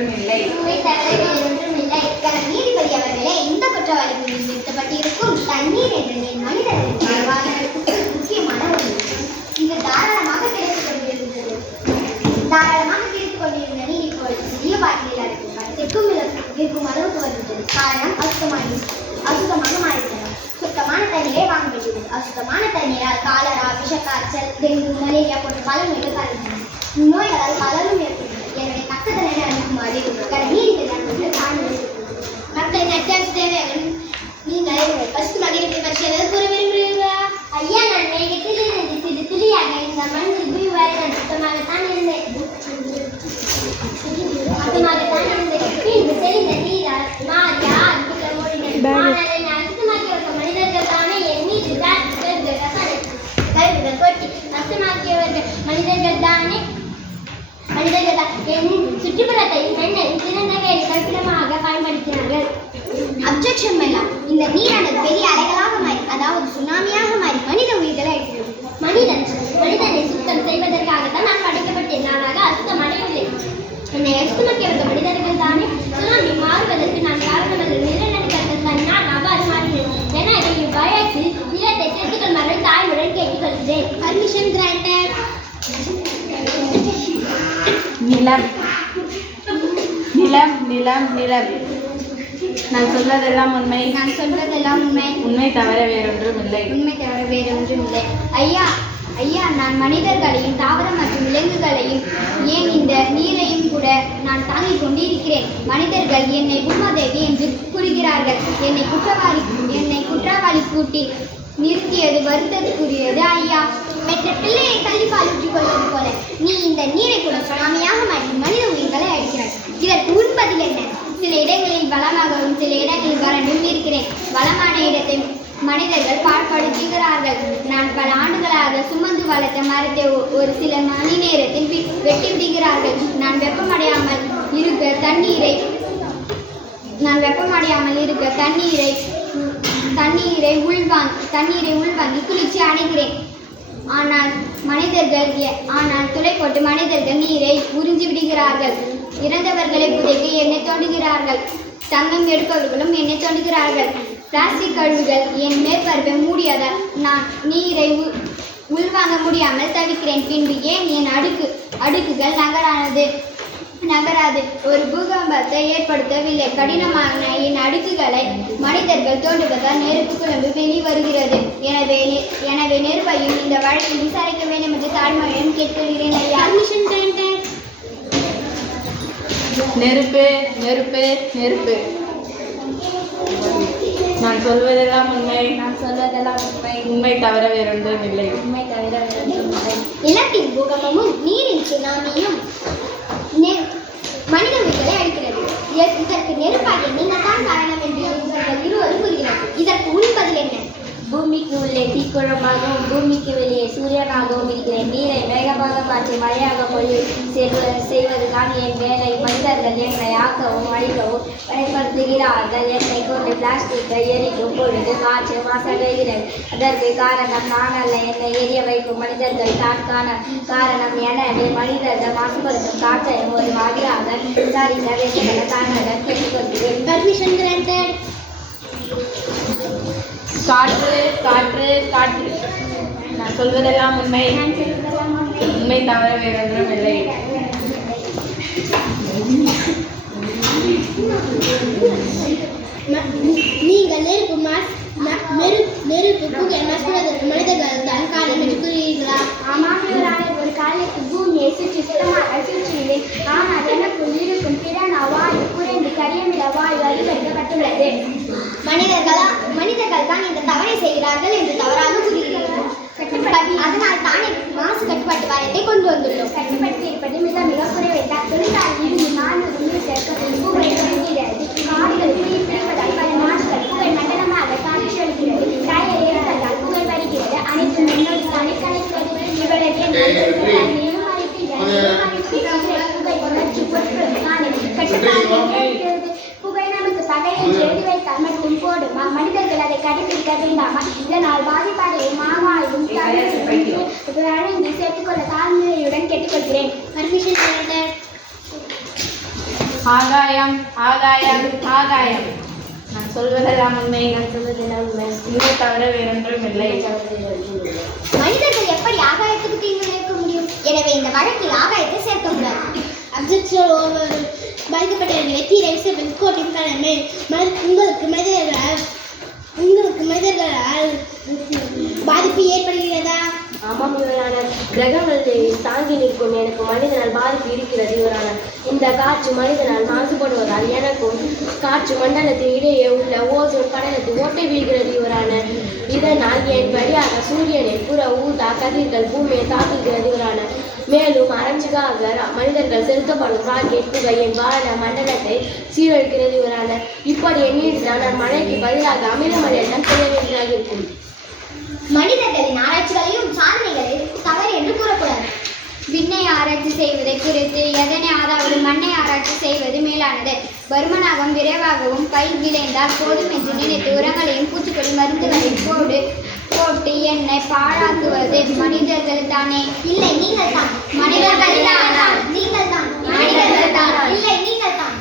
வேறொன்றும் இல்லை. நீதிபதி அவர்களே, இந்த குற்றவாளிகளில் நிறுத்தப்பட்டிருக்கும் தண்ணீர் என்ற மனிதர்களுக்கு வாழ்வதற்கு முக்கியமான ஒன்று. இது தாராளமாக கிடைத்துக் கொண்டிருந்தது. நீர் இப்பொழுது சிறிய பாட்டிலில் இருக்கும் படத்திற்கும் இருக்கும் அளவுக்கு வருகிறது. காரணம் அசுத்தமாக மாறிவிட்டது. சுத்தமான தண்ணீரை வாங்க வேண்டியது. அசுத்தமான தண்ணீரால் காலரா, விஷக்காய்ச்சல், டெங்கு, மலேரியா போன்ற பல நோய்கள் பரவுகின்றன. நோய்களால் பலரும் ஏற்படுகிறது. எனவே தக்க தண்டனை அளிக்குமாறு நீதிபதி மக்களின் அத்தியாவசிய தேவைகள் நீங்கள் பசுத்தமாக இருப்பதை பற்றி ஏதாவது கூற விரும்புகிறீர்களா? ஐயா, நான் மேகத்திலிருந்து சிறு துளியாக இந்த மண்ணில் போய் வரை நான் சுத்தமாகத்தான் இருந்தேன். பின்பு தெளிந்த நீரால் மாறியா அற்புதம் ஓடினது. ஆனால் என்னை அசுத்தமாக்கியவர்கள் மனிதர்கள் தானே. என் மீது கருவிகள் கொட்டி அசுத்தமாக்கியவர்கள் மனிதர்கள் தானே. என் சுற்றுப்புறத்தையும் மண்ணையும் சிறந்த வேலை கற்பிடமாக பயன்படுத்தினார்கள். அப்ஜெக்ஷன் மேலாம். இந்த நீரானது பெரிய அலைகளாக மாறி, அதாவது சுனாமியாக மாறி மனித உயிர்களை அழிக்கிறது. மனிதனை சுத்தம் செய்வதற்காகத்தான் நான் படைக்கப்பட்டேன். நானாக அசுத்தம் அடையவில்லை. என்னை அசுத்தமாக்கியவர்கள் மனிதர்கள் தானே. சுனாமி மாறுவதற்கு நான் காரணமல்ல. நிலநடுக்கத்தில் தான் நான் அவ்வாறு மாறினேன். எனவே இவ்வழக்கில் நிலத்தை சேர்த்துக்கொள்ளுமாறு தாய்முடன் கேட்டுக்கொள்கிறேன். Permission granted. நிலம் நிலம் நிலம் நிலம். நான் சொல்வதெல்லாம் உண்மை. உண்மை தவிர வேறொன்றும் இல்லை. ஐயா, நான் மனிதர்களையும் தாவரம் மற்றும் விலங்குகளையும் ஏன் இந்த நீரையும் கூட நான் தாங்கிக் கொண்டு இருக்கிறேன். மனிதர்கள் என்னை பூமாதேவி என்று கூறுகிறார்கள். என்னை குற்றவாளி கூட்டி நிறுத்தியது வருத்தத்துக்குரியது. ஐயா, பெற்ற பிள்ளையை தள்ளிப்பால் ஊற்றிக் கொள்வது போல நீ இந்த நீரை கூட சுனாமியாக மாற்றி மனித உயிர்களை அழிக்கிறாய். இதற்கு உண்பதில் என்ன? சில இடங்களில் வளமாகவும் சில இடங்களில் வறண்டும் இருக்கிறேன். வளமான இடத்தை மனிதர்கள் பாழ்படுத்துகிறார்கள். நான் பல ஆண்டுகளாக சுமந்து வளர்த்த மரத்தை ஒரு சில மணி நேரத்தில் வெட்டி விடுகிறார்கள். நான் வெப்பமடையாமல் இருக்க தண்ணீரை உள்வாங்கி குளிர்ச்சி அடைகிறேன். ஆனால் துளை போட்டு மனிதர்கள் நீரை உறிஞ்சி விடுகிறார்கள். இறந்தவர்களை புதைக்க எண்ணெய் தோண்டுகிறார்கள். தங்கம் எடுப்பவர்களும் எண்ணெய் தோண்டுகிறார்கள். பிளாஸ்டிக் கழிவுகள் என் மேற்பரப்பை மூடியதால் நான் நீரை உள்வாங்க முடியாமல் தவிக்கிறேன். பின்பு ஏன் என் அடுக்குகள் நகராது ஒரு பூகம்பத்தை ஏற்படுத்தவில்லை. கடினமான என் அடுக்குகளை மனிதர்கள் தோண்டுவதால் நெருப்பு குழம்பு வெளிவருகிறது. எனவே நெருப்பையும் இந்த வழக்கில் விசாரிக்க வேண்டும் என்று தாழ்மையுடன் கேட்கிறேன். நெருப்பு நெருப்பு நெருப்பு. நான் சொல்வதெல்லாம் உண்மை. உண்மை தவிர வேறொன்றும் இல்லை. நிலத்தின் பூகம்பமும் நீரின் சுனாமியும் மனித உயிர்களை அழிக்கிறது. இதற்கு நெருப்பாகிய நீங்கள் தான் காரணம் என்று இவர்கள் இருவரும் கூறுகிறார்கள். இதற்கு உண்பதில் என்ன? பூமிக்கு உள்ளே தீக்குழம்பாகவும் பூமிக்கு வெளியே சூரியனாகவும் இருக்கிறேன். நீரை மேகமாக மாற்றி மழையாக பொழி செய்வதுதான் என் வேலை. மனிதர்கள் என்னை ஆக்கவும் அழிக்கவும் பயன்படுத்துகிறார்கள். என்னை கொண்டு பிளாஸ்டிக்கை எரிக்கும் பொழுது காற்று மாசடைகிறது. அதற்கு காரணம் நான் அல்ல, என்னை எரிய வைக்கும் மனிதர்கள் தான் காரணம். எனவே மனிதர்கள் மாசுபடுத்தும் காற்றையும் ஒரு மாதிரியாக விசாரிக்க வேண்டும் என தாங்களுடன் கேட்டுக்கொள்கிறேன். Permission granted. காற்று காற்று காற்று. நான் சொல்வதெல்லாம் உண்மை. உண்மை தவிர வேறொன்றும் இல்லை. நீங்கள் நெருப்பு புகை மசுவதற்கு மனிதர்கள் தான் காரணம் என்று கூறுகிறீர்களா? ஆமாம், ஒரு காலத்து பூமியை சுற்றியுள்ளேன். ஆனால் எனக்குள் இருக்கும் திறன் வாயு குறைந்து கரியமில வாயு அதிகரிக்கப்பட்டுள்ளது. மனிதர்கள் தான் இந்த தவறை செய்கிறார்கள் என்று தவறாக கூறுகிறீர்கள். அதனால் தானே மாசு கட்டுப்பாட்டு வாரியத்தை கொண்டு வந்துள்ளோம். கட்டுப்படுத்தி இருப்பது மிக மிக குறைவைத்தான். தொழிலாளர் இருந்து 400 மீட்டர் புகை குறைகிறது. காடுகள் பிரிப்பதால் பல மாசுகள் புகை மண்டலமாக காற்று செல்கிறது. டயர் ஏற்பதால் புகை வருகிறது. அனைத்து மின்னோட்டத்தானே கலைக்கிறது. இவர்களுக்கு புகை நமக்கு பகையை எழுதி வைத்தால் மட்டும் போடுமா? மனிதர்கள் அதை கடைபிடிக்க வேண்டாமா? இதனால் பாதிப்படையும் மாவாயும் வழங்கி சேர்த்துக்கொள்ள தாழ்மையுடன் கேட்டுக்கொள்கிறேன். Permission granted. ஆகாயம் ஆகாயம் ஆகாயம். நான் சொல்வதெல்லாம் உண்மை, நான் சொல்வதெல்லாம் உண்மை, உண்மை தவிர வேறொன்றும் இல்லை. மனிதர்கள் எப்படி ஆகாயத்துக்கு தீங்கு விளைவிக்க முடியும்? எனவே இந்த வழக்கில் ஆகாயத்தை சேர்க்க முடியாது. பாதிக்கப்பட்ட வெற்றி கோட்டின் தலைமை உங்களுக்கு மனிதர்களால் பாதிப்பு ஏற்படுகிறதா? ஆமாம் இவரான கிரகங்களை தாங்கி நிற்கும் எனக்கு மனிதனால் பாதிப்பு இருக்கிறது இவரான. இந்த காற்று மனிதனால் மாசுபடுவதால் எனக்கும் காற்று மண்டலத்தில் இடையே உள்ள ஓசோன் படலத்தில் ஓட்டை வீழ்கிறது இவரான. இதனால் என் வழியாக சூரியனை புற ஊதா கதிர்கள் பூமியை தாக்குகிறது இவரான. மேலும் அரஞ்சுக்காக மனிதர்கள் செலுத்தப்படும் ராக்கெட் புகை என் வான மண்டலத்தை சீரழிக்கிறது இவரான. இப்படி எண்ணினால் நான் மழைக்கு பதிலாக அமிலமழையெல்லாம் செய்ய வேண்டியதாக இருக்கும். மனிதர்களின் ஆராய்ச்சிகளையும் சாதனைகளையும் தவறு என்று கூறக்கூடாது. விண்ணை ஆராய்ச்சி செய்வதை குறித்து எதனை அதாவது மண்ணை ஆராய்ச்சி செய்வது மேலானது. பருமனாகவும் விரைவாகவும் கை விளைந்தால் போதும் என்று நினைத்து உரங்களையும் பூச்சிக்கொல்லி மருந்துகளையும் போட்டு என்னை பாழாக்குவது மனிதர்கள் தானே? இல்லை நீங்கள் தான். மனிதர்கள் தான். நீங்கள் தான். மனிதர்கள் தான். இல்லை நீங்கள் தான்.